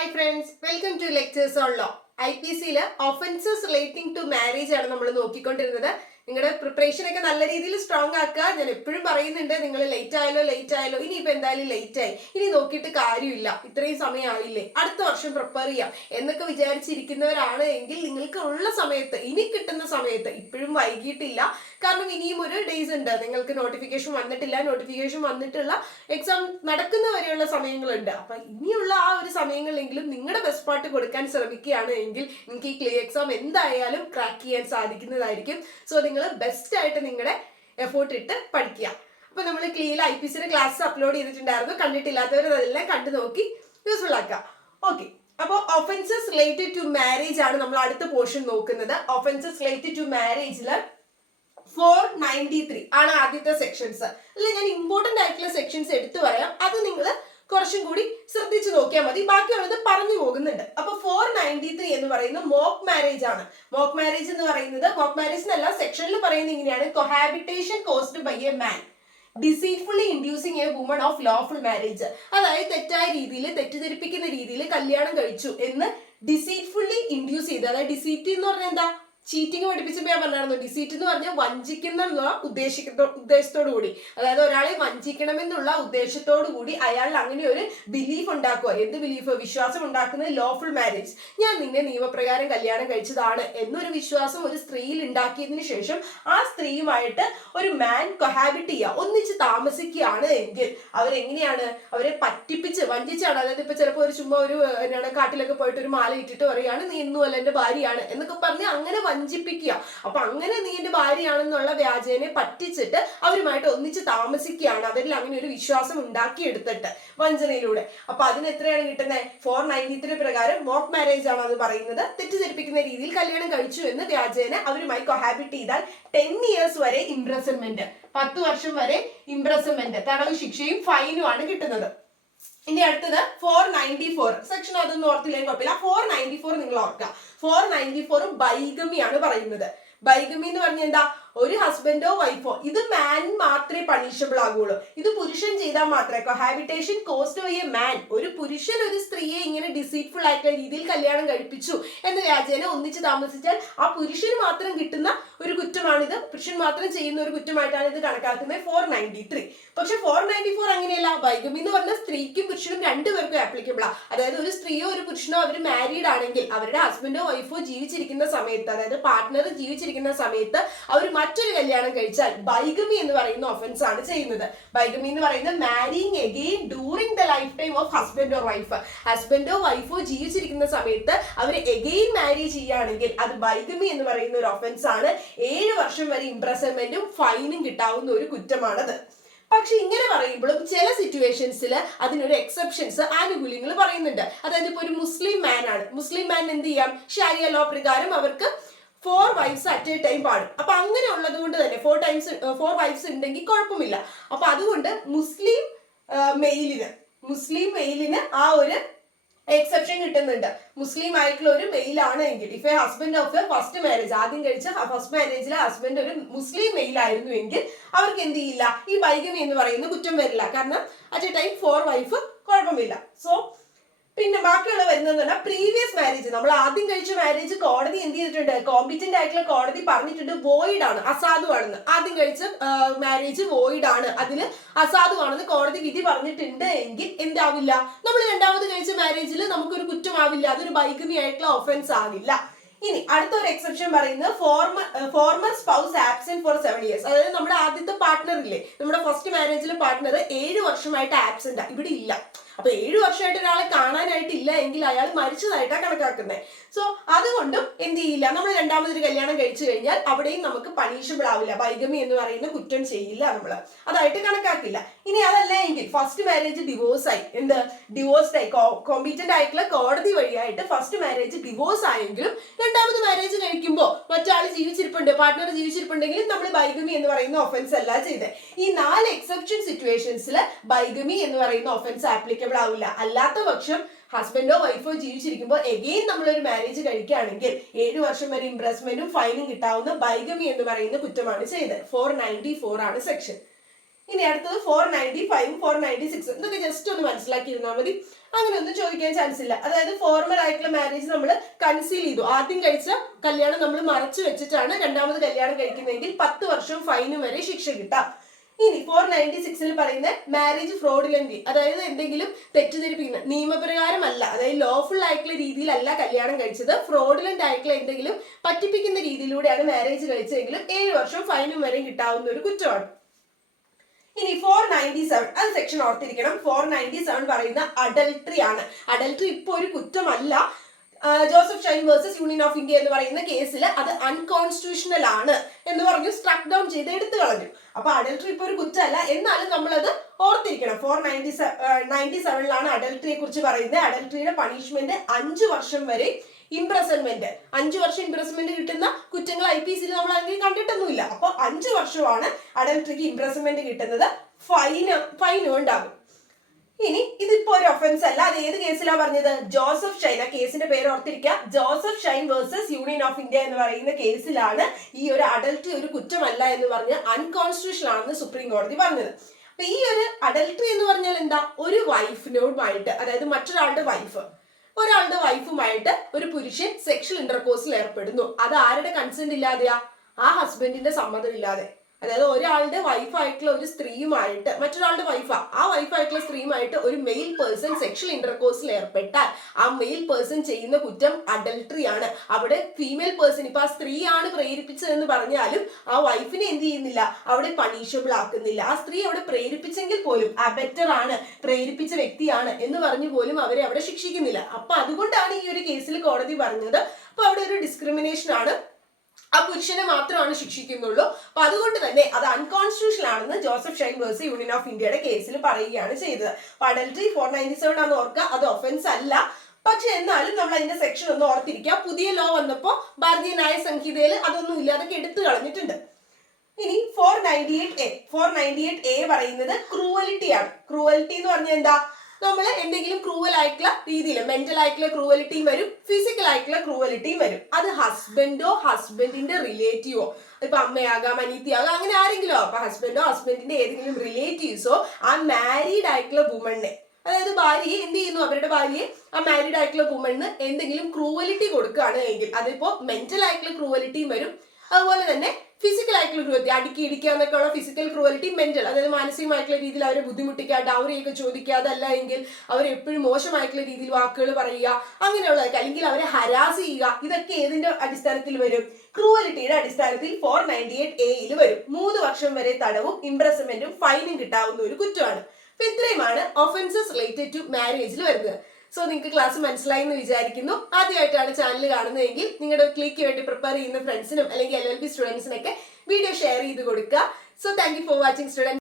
Hi friends, welcome to Lectures on Law. IPC offenses relating to marriage ആണ് നമ്മൾ നോക്കിക്കൊണ്ടിരുന്നത്. നിങ്ങളുടെ preparation ഒക്കെ നല്ല രീതിയിൽ സ്ട്രോങ് ആക്കുക. ഞാൻ എപ്പോഴും പറയുന്നുണ്ട്, നിങ്ങൾ ലേറ്റ് ആയാലോ ഇനിയിപ്പോൾ എന്തായാലും ലേറ്റ് ആയി, ഇനി നോക്കിയിട്ട് കാര്യമില്ല, ഇത്രയും സമയമായില്ലേ, അടുത്ത വർഷം പ്രിപ്പയർ ചെയ്യാം എന്നൊക്കെ വിചാരിച്ചിരിക്കുന്നവരാണ് എങ്കിൽ നിങ്ങൾക്ക് ഉള്ള സമയത്ത്, ഇനി കിട്ടുന്ന സമയത്ത്, ഇപ്പോഴും വൈകിട്ടില്ല. കാരണം ഇനിയും ഒരു ഡേയ്സ് ഉണ്ട്, നിങ്ങൾക്ക് നോട്ടിഫിക്കേഷൻ വന്നിട്ടില്ല, നോട്ടിഫിക്കേഷൻ വന്നിട്ടുള്ള എക്സാം നടക്കുന്ന വരെയുള്ള സമയങ്ങളുണ്ട്. അപ്പൊ ഇനിയുള്ള ആ ഒരു സമയങ്ങളിലെങ്കിലും നിങ്ങളുടെ ബെസ്റ്റ് പാർട്ട് കൊടുക്കാൻ ശ്രമിക്കുകയാണ് എങ്കിൽ നിങ്ങൾക്ക് ഈ ക്ലിയർ എക്സാം എന്തായാലും ക്രാക്ക് ചെയ്യാൻ സാധിക്കുന്നതായിരിക്കും. സോ നിങ്ങൾ ബെസ്റ്റ് ആയിട്ട് നിങ്ങളുടെ എഫോർട്ട് ഇട്ട് പഠിക്കുക. അപ്പൊ നമ്മൾ ക്ലിയർ IPCയുടെ ക്ലാസ് അപ്ലോഡ് ചെയ്തിട്ടുണ്ടായിരുന്നു, കണ്ടിട്ടില്ലാത്തവർ അതെല്ലാം കണ്ടു നോക്കി യൂസ്ഫുൾ ആക്കുക. ഓക്കെ, അപ്പോൾ ഒഫൻസസ് റിലേറ്റഡ് ടു മാരേജ് ആണ് നമ്മൾ അടുത്ത പോർഷൻ നോക്കുന്നത്. ഒഫൻസസ് റിലേറ്റഡ് ടു മാരേജില് 493 ആണ് ആദ്യത്തെ സെക്ഷൻസ്. അല്ല, ഞാൻ ഇമ്പോർട്ടന്റ് ആയിട്ടുള്ള സെക്ഷൻസ് എടുത്തു പറയാം, അത് നിങ്ങൾ കുറച്ചും കൂടി ശ്രദ്ധിച്ചു നോക്കിയാൽ മതി, ബാക്കിയുള്ളത് പറഞ്ഞു പോകുന്നുണ്ട്. അപ്പൊ 493 എന്ന് പറയുന്നത് മോക്ക് മാരേജ് ആണ്. മോക്ക് മാരേജ് എന്ന് പറയുന്നത്, മോക്ക് മാരേജ് എന്നല്ല, സെക്ഷനിൽ പറയുന്നത് ഇങ്ങനെയാണ്: cohabitation caused by a man deceitfully inducing a woman of lawful marriage. അതായത് തെറ്റായ രീതിയിൽ, തെറ്റിദ്ധരിപ്പിക്കുന്ന രീതിയിൽ കല്യാണം കഴിച്ചു എന്ന് ഡിസീറ്റ്ഫുള്ളി ഇൻഡ്യൂസ് ചെയ്ത്, അതായത് ഡിസീറ്റ് എന്ന് പറഞ്ഞാൽ എന്താ, ചീറ്റിംഗ് പഠിപ്പിച്ചപ്പോൾ ഞാൻ പറഞ്ഞായിരുന്നു, ഡിസീറ്റ് എന്ന് പറഞ്ഞാൽ വഞ്ചിക്കുന്ന ഉദ്ദേശത്തോടു കൂടി, അതായത് ഒരാളെ വഞ്ചിക്കണമെന്നുള്ള ഉദ്ദേശത്തോടു കൂടി അയാൾ അങ്ങനെ ഒരു ബിലീഫ് ഉണ്ടാക്കുക. എന്ത് ബിലീഫ്? വിശ്വാസം ഉണ്ടാക്കുന്നത് ലോഫുൾ മാരേജ്, ഞാൻ നിന്നെ നിയമപ്രകാരം കല്യാണം കഴിച്ചതാണ് എന്നൊരു വിശ്വാസം ഒരു സ്ത്രീയിൽ ഉണ്ടാക്കിയതിനു ശേഷം ആ സ്ത്രീയുമായിട്ട് ഒരു മാൻ കൊഹാബിറ്റ് ചെയ്യുക, ഒന്നിച്ച് താമസിക്കുകയാണ് എങ്കിൽ അവരെങ്ങനെയാണ്, അവരെ പറ്റിപ്പിച്ച് വഞ്ചിച്ചാണ്. അതായത് ഇപ്പൊ ചിലപ്പോൾ ഒരു ചുമ്മാ ഒരു കാട്ടിലൊക്കെ പോയിട്ട് ഒരു മാല ഇട്ടിട്ട് പറയുകയാണ് നീ ഇന്നും അല്ല എന്റെ ഭാര്യയാണ് എന്നൊക്കെ പറഞ്ഞ് അങ്ങനെ വഞ്ചിപ്പിക്കുക. അപ്പൊ അങ്ങനെ നീ എന്റെ ഭാര്യയാണെന്നുള്ള വ്യാജേനെ പറ്റിച്ചിട്ട് അവരുമായിട്ട് ഒന്നിച്ച് താമസിക്കുകയാണ്, അവരിൽ അങ്ങനെ ഒരു വിശ്വാസം ഉണ്ടാക്കിയെടുത്തിട്ട് വഞ്ചനയിലൂടെ. അപ്പൊ അതിന് എത്രയാണ് കിട്ടുന്നത്? 493 പ്രകാരം മോക്ക് മാരേജ് ആണ് അത് പറയുന്നത്. തെറ്റിദ്ധരിപ്പിക്കുന്ന രീതിയിൽ കല്യാണം കഴിച്ചു എന്ന് വ്യാജേന അവരുമായി കൊഹാബിറ്റ് ചെയ്താൽ 10 years വരെ ഇംപ്രസൺമെന്റ്, 10 വർഷം വരെ ഇംപ്രസൺമെന്റ്, തടവ് ശിക്ഷയും ഫൈനും ആണ് കിട്ടുന്നത്. ഇനി അടുത്തത് 494 സെക്ഷൻ, അതൊന്നും ഓർത്തില്ലെങ്കിൽ കുഴപ്പമില്ല. 494 നിങ്ങൾ ഓർക്കുക. 494 ബൈഗമിയാണ് പറയുന്നത്. ബൈഗമി എന്ന് പറഞ്ഞാൽ എന്താ? ഒരു ഹസ്ബൻഡോ വൈഫോ, ഇത് മാൻ മാത്രമേ പണിഷബിൾ ആകുള്ളൂ, ഇത് പുരുഷൻ ചെയ്താൽ മാത്രമേ. Cohabitation caused by a man, ഒരു പുരുഷൻ ഒരു സ്ത്രീയെ ഇങ്ങനെ ഡിസീറ്റ്ഫുൾ ആയിട്ടുള്ള രീതിയിൽ കല്യാണം കഴിപ്പിച്ചു എന്ന് വ്യാജേന ഒന്നിച്ച് താമസിച്ചാൽ ആ പുരുഷന് മാത്രം കിട്ടുന്ന ഒരു കുറ്റമാണിത്, പുരുഷൻ മാത്രം ചെയ്യുന്ന ഒരു കുറ്റമായിട്ടാണ് ഇത് കണക്കാക്കുന്നത് 493. പക്ഷെ 494 അങ്ങനെയല്ല. ബൈഗമി എന്ന് പറഞ്ഞാൽ സ്ത്രീക്കും പുരുഷനും രണ്ടുപേർക്കും ആപ്ലിക്കബിൾ ആ. അതായത് ഒരു സ്ത്രീയോ ഒരു പുരുഷനോ അവർ മാരീഡ് ആണെങ്കിൽ അവരുടെ ഹസ്ബൻഡോ വൈഫോ ജീവിച്ചിരിക്കുന്ന സമയത്ത്, അതായത് പാർട്ട്ണർ ജീവിച്ചിരിക്കുന്ന സമയത്ത് അവർ മറ്റൊരു കല്യാണം കഴിച്ചാൽ ബൈഗമി എന്ന് പറയുന്ന ഒഫൻസ് ആണ് ചെയ്യുന്നത്. ബൈഗമി എന്ന് പറയുന്നത് marrying again during the life time of husband or wife. ഹസ്ബൻഡോ വൈഫോ ജീവിച്ചിരിക്കുന്ന സമയത്ത് അവർ എഗെയിൻ മാരി ചെയ്യുകയാണെങ്കിൽ അത് ബൈഗമി എന്ന് പറയുന്ന ഒരു ഒഫൻസ് ആണ്. 7 വർഷം വരെ ഇംപ്രസൺമെന്റും ഫൈനും കിട്ടാവുന്ന ഒരു കുറ്റമാണത്. പക്ഷെ ഇങ്ങനെ പറയുമ്പോഴും ചില സിറ്റുവേഷൻസിൽ അതിനൊരു എക്സെപ്ഷൻസ്, ആനുകൂല്യങ്ങൾ പറയുന്നുണ്ട്. അതായത് ഇപ്പൊ ഒരു മുസ്ലിം മാൻ ആണ്, മുസ്ലിം മാൻ എന്ത് ചെയ്യാം? ഷാരിയ ലോ പ്രകാരം അവർക്ക് 4 wives അറ്റ് എ ടൈം പാടും. അപ്പൊ അങ്ങനെ ഉള്ളത് കൊണ്ട് തന്നെ 4 wives ഉണ്ടെങ്കിൽ കുഴപ്പമില്ല. അപ്പൊ അതുകൊണ്ട് മുസ്ലിം മെയിലിന് ആ ഒരു എക്സെപ്ഷൻ കിട്ടുന്നുണ്ട്. മുസ്ലിം ആയിട്ടുള്ള ഒരു മെയിലാണ് എങ്കിൽ, if A husband of A first marriage, ആദ്യം കഴിച്ച ഫസ്റ്റ് മാരേജിലെ ഹസ്ബൻഡ് ഒരു മുസ്ലിം മെയിൽ ആയിരുന്നു എങ്കിൽ അവർക്ക് എന്ത് ചെയ്യില്ല, ഈ ബൈഗമി എന്ന് പറയുന്ന കുറ്റം വരില്ല. കാരണം അറ്റ് എ ടൈം 4 wife കുഴപ്പമില്ല. സോ പിന്നെ ബാക്കിയുള്ള വരുന്നതെന്ന് പറഞ്ഞാൽ പ്രീവിയസ് മാരേജ്, നമ്മൾ ആദ്യം കഴിച്ച മാരേജ് കോടതി എന്ത് ചെയ്തിട്ടുണ്ട്, കോമ്പിറ്റന്റ് ആയിട്ടുള്ള കോടതി പറഞ്ഞിട്ടുണ്ട് വോയിഡ് ആണ്, അസാധുവാണെന്ന്. ആദ്യം കഴിച്ച മാരേജ് വോയിഡ് ആണ്, അതിൽ അസാധുവാണെന്ന് കോടതി വിധി പറഞ്ഞിട്ടുണ്ട് എങ്കിൽ എന്താവില്ല, നമ്മൾ രണ്ടാമത് കഴിച്ച മാരേജിൽ നമുക്കൊരു കുറ്റമാവില്ല, അതൊരു ബൈഗമി ആയിട്ടുള്ള ഒഫൻസ് ആവില്ല. ഇനി അടുത്തൊരു എക്സെപ്ഷൻ പറയുന്നത് former spouse absent for 7 years. അതായത് നമ്മുടെ ആദ്യത്തെ പാർട്ട്ണർ ഇല്ലേ, നമ്മുടെ ഫസ്റ്റ് മാരേജിലെ പാർട്ട്ണർ 7 വർഷമായിട്ട് ആബ്സെന്റ്, ഇവിടെ ഇല്ല. അപ്പൊ 7 വർഷമായിട്ട് ഒരാളെ കാണാനായിട്ടില്ല എങ്കിൽ അയാൾ മരിച്ചതായിട്ടാണ് കണക്കാക്കുന്നത്. സോ അതുകൊണ്ടും എന്ത് ചെയ്യില്ല, നമ്മൾ രണ്ടാമതൊരു കല്യാണം കഴിച്ചു കഴിഞ്ഞാൽ അവിടെയും നമുക്ക് പണിഷബിൾ ആവില്ല, ബൈഗമി എന്ന് പറയുന്ന കുറ്റം ചെയ്യില്ല, നമ്മൾ അതായിട്ട് കണക്കാക്കില്ല. ഇനി അതല്ല എങ്കിൽ ഫസ്റ്റ് മാരേജ് ഡിവോഴ്സ് ആയി, ഡിവോഴ്സ് ആയി, കോമ്പീറ്റന്റ് ആയിട്ടുള്ള കോടതി വഴിയായിട്ട് ഫസ്റ്റ് മാരേജ് ഡിവോഴ്സ് ആയെങ്കിലും രണ്ടാമത് മാരേജ് കഴിക്കുമ്പോൾ മറ്റാൾ ജീവിച്ചിരിപ്പുണ്ട്, പാർട്ട്ണർ ജീവിച്ചിരിപ്പുണ്ടെങ്കിലും നമ്മൾ ബൈഗമി എന്ന് പറയുന്ന ഒഫൻസ് അല്ല ചെയ്തത്. ഈ 4 എക്സെപ്ഷൻ സിറ്റുവേഷൻസിൽ ബൈഗമി എന്ന് പറയുന്ന ഒഫൻസ് ആപ്ലിക്കബിൾ ആവില്ല. അല്ലാത്ത പക്ഷം ഹസ്ബൻഡോ വൈഫോ ജീവിച്ചിരിക്കുമ്പോൾ എഗെയിൻ നമ്മളൊരു മാരേജ് കഴിക്കുകയാണെങ്കിൽ 7 വർഷം വരെ ഇംപ്രസ്മെന്റും ഫൈനും കിട്ടാവുന്ന ബൈഗമി എന്ന് പറയുന്ന കുറ്റമാണ് ചെയ്തത്. 494 ആണ് സെക്ഷൻ. ഇനി അടുത്തത് 495 496. ഇതൊക്കെ ജസ്റ്റ് ഒന്ന് മനസ്സിലാക്കിയിരുന്നാൽ മതി. അങ്ങനെയൊന്നും ചോദിക്കാൻ ചാൻസ് ഇല്ല. അതായത് ഫോർമൽ ആയിട്ടുള്ള മാരേജ് നമ്മൾ കൺസീൽ ചെയ്തു, ആദ്യം കഴിച്ച കല്യാണം നമ്മൾ മറച്ചു വെച്ചിട്ടാണ് രണ്ടാമത് കല്യാണം കഴിക്കുന്നതെങ്കിൽ 10 വർഷം ഫൈനും വരെ ശിക്ഷ കിട്ടാം. ഇനി 496 പറയുന്ന മാരേജ് ഫ്രോഡിലന്റ്, അതായത് എന്തെങ്കിലും തെറ്റിദ്ധരിപ്പിക്കുന്ന നിയമപ്രകാരമല്ല, അതായത് ലോഫുൾ ആയിട്ടുള്ള രീതിയിലല്ല കല്യാണം കഴിച്ചത്, ഫ്രോഡിലന്റ് ആയിട്ടുള്ള എന്തെങ്കിലും പറ്റിപ്പിക്കുന്ന രീതിയിലൂടെയാണ് മാരേജ് കഴിച്ചതെങ്കിലും 7 വർഷം ഫൈനും വരെ കിട്ടാവുന്ന ഒരു കുറ്റമാണ്. ഇനി 497 അത് സെക്ഷൻ ഓർത്തിരിക്കണം. 497 പറയുന്ന അഡൽട്ടറി ആണ്. അഡൽട്ടറി ഇപ്പൊ ഒരു കുറ്റമല്ല. Joseph Shine versus Union of India എന്ന് പറയുന്ന കേസിൽ അത് അൺകോൺസ്റ്റിറ്റ്യൂഷണൽ ആണ് എന്ന് പറഞ്ഞു സ്ട്രക്ക് ഡൗൺ ചെയ്ത് എടുത്തു കളഞ്ഞു. അപ്പൊ അഡൽട്ടറി ഇപ്പൊ ഒരു കുറ്റമല്ല, എന്നാലും നമ്മളത് ഓർത്തിരിക്കണം. 497 അഡൽട്ടറിയെ കുറിച്ച് പറയുന്നത്. അഡൽട്ടറിയുടെ പണിഷ്മെന്റ് 5 വർഷം വരെ ഇംപ്രസൺമെന്റ്. 5 വർഷം ഇംപ്രസൺമെന്റ് കിട്ടുന്ന കുറ്റങ്ങൾ IPCയിൽ നമ്മൾ അങ്ങനെ കണ്ടിട്ടൊന്നുമില്ല. അപ്പൊ 5 വർഷമാണ് അഡൽട്ടറിക്ക് ഇംപ്രസൺമെന്റ് കിട്ടുന്നത്. ഫൈനും ഉണ്ടാകും. ഇനി ഇതിപ്പോ ഒരു ഒഫൻസ് അല്ല. അത് ഏത് കേസിലാ പറഞ്ഞത്? ജോസഫ് ഷൈൻ. ആ കേസിന്റെ പേര് ഓർത്തിരിക്കുക, Joseph Shine versus Union of India എന്ന് പറയുന്ന കേസിലാണ് ഈ ഒരു അഡൽട്ടറി ഒരു കുറ്റമല്ല എന്ന് പറഞ്ഞ് അൺകോൺസ്റ്റിറ്റ്യൂഷണൽ ആണെന്ന് സുപ്രീം കോടതി പറഞ്ഞത്. അപ്പൊ ഈ ഒരു അഡൽട്ടറി എന്ന് പറഞ്ഞാൽ എന്താ? ഒരു വൈഫിനോടുമായിട്ട്, അതായത് മറ്റൊരാളുടെ വൈഫുമായിട്ട് ഒരു പുരുഷൻ സെക്ഷൽ ഇന്റർകോഴ്സിൽ ഏർപ്പെടുന്നു. അത് ആരുടെ കൺസെന്റ് ഇല്ലാതെയാ? ആ ഹസ്ബൻഡിന്റെ സമ്മതം ഇല്ലാതെ. അതായത് ഒരാളുടെ വൈഫായിട്ടുള്ള ഒരു സ്ത്രീയുമായിട്ട്, മറ്റൊരാളുടെ ആ വൈഫായിട്ടുള്ള സ്ത്രീയുമായിട്ട് ഒരു മെയിൽ പേഴ്സൺ സെക്ഷൽ ഇന്റർകോഴ്സിൽ ഏർപ്പെട്ടാൽ ആ മെയിൽ പേഴ്സൺ ചെയ്യുന്ന കുറ്റം അഡൽട്ടറി ആണ്. അവിടെ ഫീമെയിൽ പേഴ്സൺ, ഇപ്പൊ ആ സ്ത്രീയാണ് പ്രേരിപ്പിച്ചതെന്ന് പറഞ്ഞാലും ആ വൈഫിനെ എന്ത് ചെയ്യുന്നില്ല, അവിടെ പണിഷബിൾ ആക്കുന്നില്ല. ആ സ്ത്രീ അവിടെ പ്രേരിപ്പിച്ചെങ്കിൽ പോലും അബെറ്റർ ആണ്, പ്രേരിപ്പിച്ച വ്യക്തിയാണ് എന്ന് പറഞ്ഞു പോലും അവരെ അവിടെ ശിക്ഷിക്കുന്നില്ല. അപ്പൊ അതുകൊണ്ടാണ് ഈ ഒരു കേസിൽ കോടതി പറഞ്ഞത് അപ്പൊ അവിടെ ഒരു ഡിസ്ക്രിമിനേഷൻ ആണ്, ആ പുരുഷനെ മാത്രമാണ് ശിക്ഷിക്കുന്നുള്ളൂ. അപ്പൊ അതുകൊണ്ട് തന്നെ അത് അൺകോൺസ്റ്റിറ്റ്യൂഷണൽ ആണെന്ന് Joseph Shine versus Union of ഇന്ത്യയുടെ കേസിൽ പറയുകയാണ് ചെയ്തത്. അപ്പൊ അഡൽട്ടറി 497 ആണെന്ന് ഓർക്കുക, അത് ഒഫൻസ് അല്ല. പക്ഷെ എന്നാലും നമ്മൾ അതിന്റെ സെക്ഷൻ ഒന്ന് ഓർത്തിരിക്കുക. പുതിയ ലോ വന്നപ്പോ ഭാരതീയ ന്യായ സംഹിതയിൽ അതൊന്നും ഇല്ല, അതൊക്കെ എടുത്തു കളഞ്ഞിട്ടുണ്ട്. ഇനി 498A പറയുന്നത് ക്രൂവലിറ്റി ആണ്. ക്രൂവലിറ്റി എന്ന് പറഞ്ഞാൽ എന്താ? നമ്മൾ എന്തെങ്കിലും ക്രൂവൽ ആയിട്ടുള്ള രീതിയിൽ, മെന്റൽ ആയിട്ടുള്ള ക്രൂവലിറ്റിയും വരും, ഫിസിക്കൽ ആയിട്ടുള്ള ക്രൂവലിറ്റിയും വരും. അത് ഹസ്ബൻഡോ ഹസ്ബൻഡിന്റെ റിലേറ്റീവോ, ഇപ്പൊ അമ്മയാകാം, അനിയത്തിയാകാം, അങ്ങനെ ആരെങ്കിലും ആവും. അപ്പൊ ഹസ്ബൻഡോ ഹസ്ബൻഡിന്റെ ഏതെങ്കിലും റിലേറ്റീവ്സോ ആ മാരീഡ് ആയിട്ടുള്ള വുമണിനെ, അതായത് ഭാര്യയെ എന്ത് ചെയ്യുന്നു, അവരുടെ ഭാര്യയെ ആ മാരീഡ് ആയിട്ടുള്ള വുമണിന് എന്തെങ്കിലും ക്രൂവലിറ്റി കൊടുക്കുകയാണ് എങ്കിൽ അതിപ്പോ മെന്റൽ ആയിട്ടുള്ള ക്രൂവലിറ്റിയും വരും, അതുപോലെ തന്നെ ഫിസിക്കൽ ആയിട്ടുള്ള ക്രൂവലിറ്റി, അടുക്കി ഇടിക്കുക എന്നൊക്കെയുള്ള ഫിസിക്കൽ ക്രൂവലിറ്റി, മെന്റൽ അതായത് മാനസികമായിട്ടുള്ള രീതിയിൽ അവരെ ബുദ്ധിമുട്ടിക്കുക, ഡൗറിയൊക്കെ ചോദിക്കാതെ, അല്ല എങ്കിൽ അവരെപ്പോഴും മോശമായിട്ടുള്ള രീതിയിൽ വാക്കുകൾ പറയുക, അങ്ങനെയുള്ളതൊക്കെ, അല്ലെങ്കിൽ അവരെ ഹരാസ് ചെയ്യുക, ഇതൊക്കെ ഏതിന്റെ അടിസ്ഥാനത്തിൽ വരും? ക്രൂവലിറ്റിയുടെ അടിസ്ഥാനത്തിൽ 498A വരും. 3 വർഷം വരെ തടവും ഇംപ്രസൺമെന്റും ഫൈനും കിട്ടാവുന്ന ഒരു കുറ്റമാണ്. അപ്പൊ ഇത്രയുമാണ് ഒഫൻസസ് റിലേറ്റഡ് ടു മാരേജിൽ വരുന്നത്. സോ നിങ്ങൾക്ക് ക്ലാസ് മനസ്സിലായി എന്ന് വിചാരിക്കുന്നു. ആദ്യമായിട്ടാണ് ചാനൽ കാണുന്നതെങ്കിൽ നിങ്ങളുടെ ക്ലിക്ക് വേണ്ടി പ്രിപ്പയർ ചെയ്യുന്ന ഫ്രണ്ട്സിനും അല്ലെങ്കിൽ LLB സ്റ്റുഡൻസിനൊക്കെ വീഡിയോ ഷെയർ ചെയ്ത് കൊടുക്കുക. So thank you for watching students.